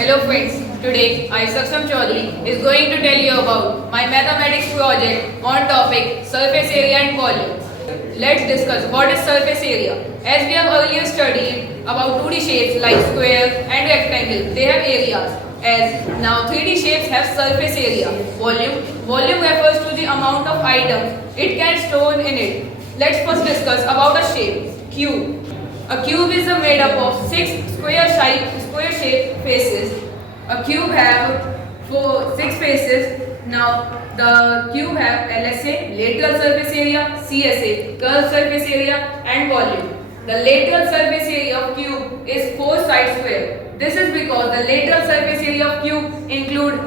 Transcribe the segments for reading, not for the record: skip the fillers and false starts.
Hello friends, today I Saksham Chaudhary is going to tell you about my mathematics project on topic surface area and volume. Let's discuss what is surface area. As we have earlier studied about 2D shapes like square and rectangle, they have areas. As now 3D shapes have surface area. Volume refers to the amount of items it can store in it. Let's first discuss about a shape, cube. A cube is made up of 6 square-shaped faces. A cube have 6 faces. Now the cube have LSA, lateral surface area, CSA, curved surface area, and volume. The lateral surface area of cube is 4 side square. This is because the lateral surface area of cube include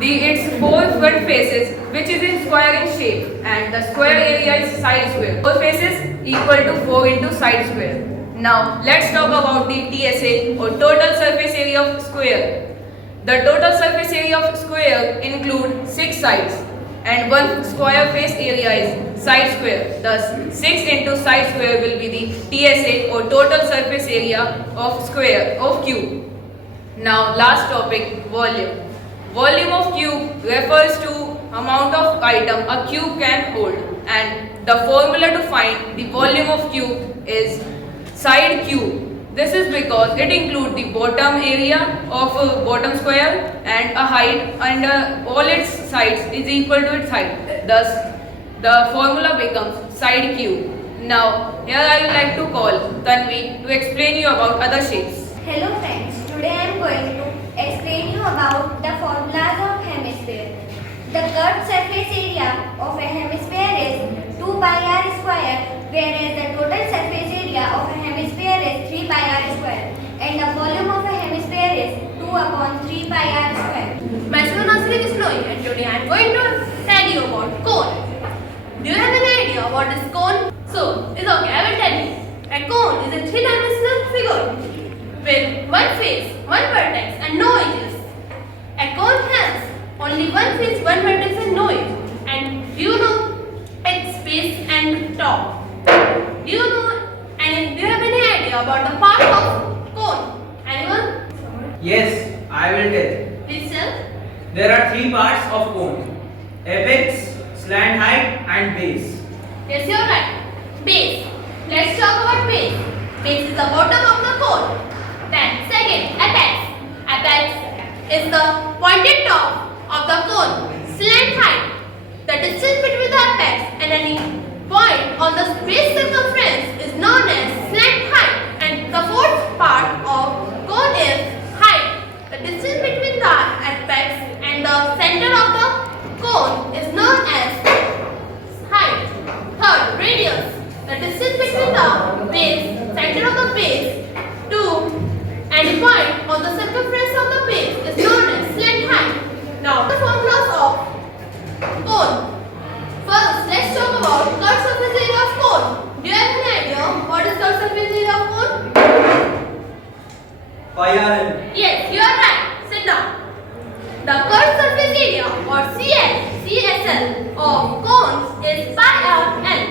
its 4 front faces, which is in square in shape, and the square area is side square. 4 faces equal to 4 into side square. Now let's talk about the TSA or total surface area of square. The total surface area of square include 6 sides and 1 square face area is side square. Thus 6 into side square will be the TSA or total surface area of square of cube. Now last topic, volume. Volume of cube refers to amount of item a cube can hold, and the formula to find the volume of cube is side cube. This is because it includes the bottom area of a bottom square and a height, and all its sides is equal to its height. Thus, the formula becomes side cube. Now, here I would like to call Tanvi to explain you about other shapes. Hello friends, today I am going to explain you about the formulas of hemisphere. The curved surface area of a hemisphere is 2 pi r square, whereas the total surface area of a hemisphere is 3 pi r square, and the volume of a hemisphere is 2 upon 3 pi r square. Myself Nasrik is Chloe, and today I am going to tell you about cone. Do you have any idea what is cone? So, it's okay, I will tell you. A cone is a three-dimensional figure with one face, one vertex, and no edges. A cone has only one face, one vertex, and no edge. And do you know its base and top? Do you have any idea about the part of cone? Anyone? Yes, I will tell. Please tell. There are 3 parts of cone: apex, slant height, and base. Yes, you are right. Base. Let's talk about base. Base is the bottom of the cone. Then, second, apex. Apex is the pointed top of the cone. Slant height. The distance between the apex and any point on the base circumference is known as slant height. And the fourth part of cone is height. The distance between the apex and the center of the cone is known as height. Third, radius. The distance between the base, center of the base, to any point on the circumference of the base is known as slant height. Now, the formulas of cone. First, let's talk about curved surface area of cone. Do you have any idea what is curved surface area of cone? Pi r l. Yes, you are right. Sit down. The curved surface area or CSL of cones is pi r l.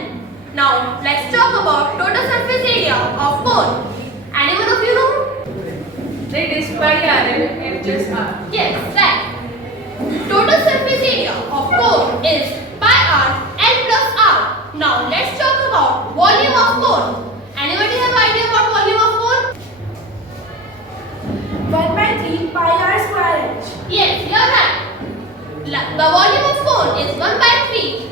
Now, let's talk about total surface area of cone. Anyone of you know? It is pi r and just r. Yes, right. Total surface area of cone is pi r l plus r. Now, let's talk about volume of cone. Anybody have idea about volume of cone? 1 by 3 pi r square h. Yes, you are right. The volume of cone is 1 by 3